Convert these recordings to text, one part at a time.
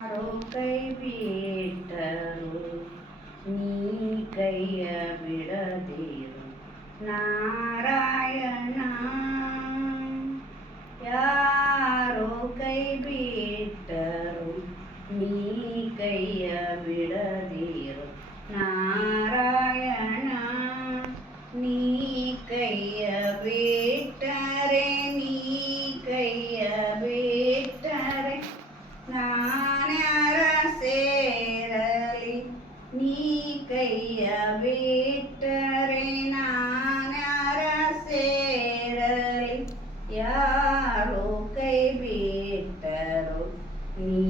ಯಾರೋ ಕೈ ಬಿಟ್ಟರು ನೀ ಕೈಯ ಬಿಡದಿರು ನಾರಾಯಣ. ಯಾರೋ ಕೈ ಬಿಟ್ಟರು ನೀ ಕೈಯ ಬಿಡದಿರು ನಾರಾಯಣ. ನೀ ಕೈಯ ಬಿಟ್ಟರೆ ನೀ ಕೈಯ ಬಿಟ್ಟರೆ ನಾನ್ಯಾರ ಸೇರಲಿ. ನೀ ಕೈಯ ಬಿಟ್ಟರೆ ನಾನ್ಯಾರ ಸೇರಲಿ. ಯಾರೋ ಕೈ ಬಿಟ್ಟರು ನೀ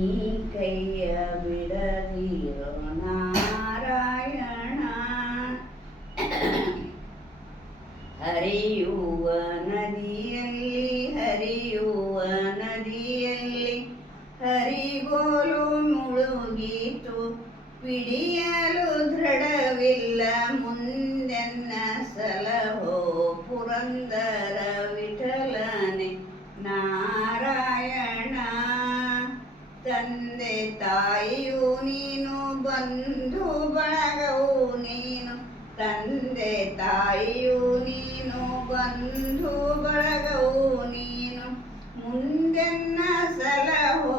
ಕೈಯ ಬಿಡದಿರು ನಾರಾಯಣ. ಹರಿಯುವ ನದಿಯಲ್ಲಿ ಹರಿಯುವ ನದಿಯಲ್ಲಿ ಹರಿಗೋಲು ಮುಳುಗಿತು. ಪಿಡಿಯಲು ದೃಢವಿಲ್ಲ ಮುಂದೆನ್ನ ಸಲಹೋ ಪುರಂದರ ವಿಠಲನೆ ನಾರಾಯಣ. ತಂದೆ ತಾಯಿಯು ನೀನು ಬಂಧು ಬಳಗವು ನೀನು. ತಂದೆ ತಾಯಿಯು ನೀನು ಬಂಧು ಬಳಗವು ನೀನು. ಮುಂದೆನ್ನ ಸಲಹೋ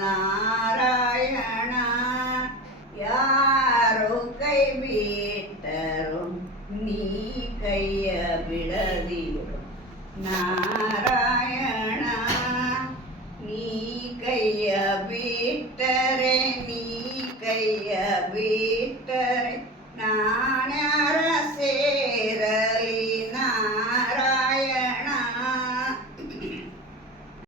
ನಾರಾಯಣ. ಯಾರೋ ಕೈ ಬಿಟ್ಟರು ನೀ ಕೈಯ ಬಿಡದಿರು ನಾರಾಯಣ. ನೀ ಕೈಯ ಬಿಟ್ಟರೆ ನೀ ಕೈಯ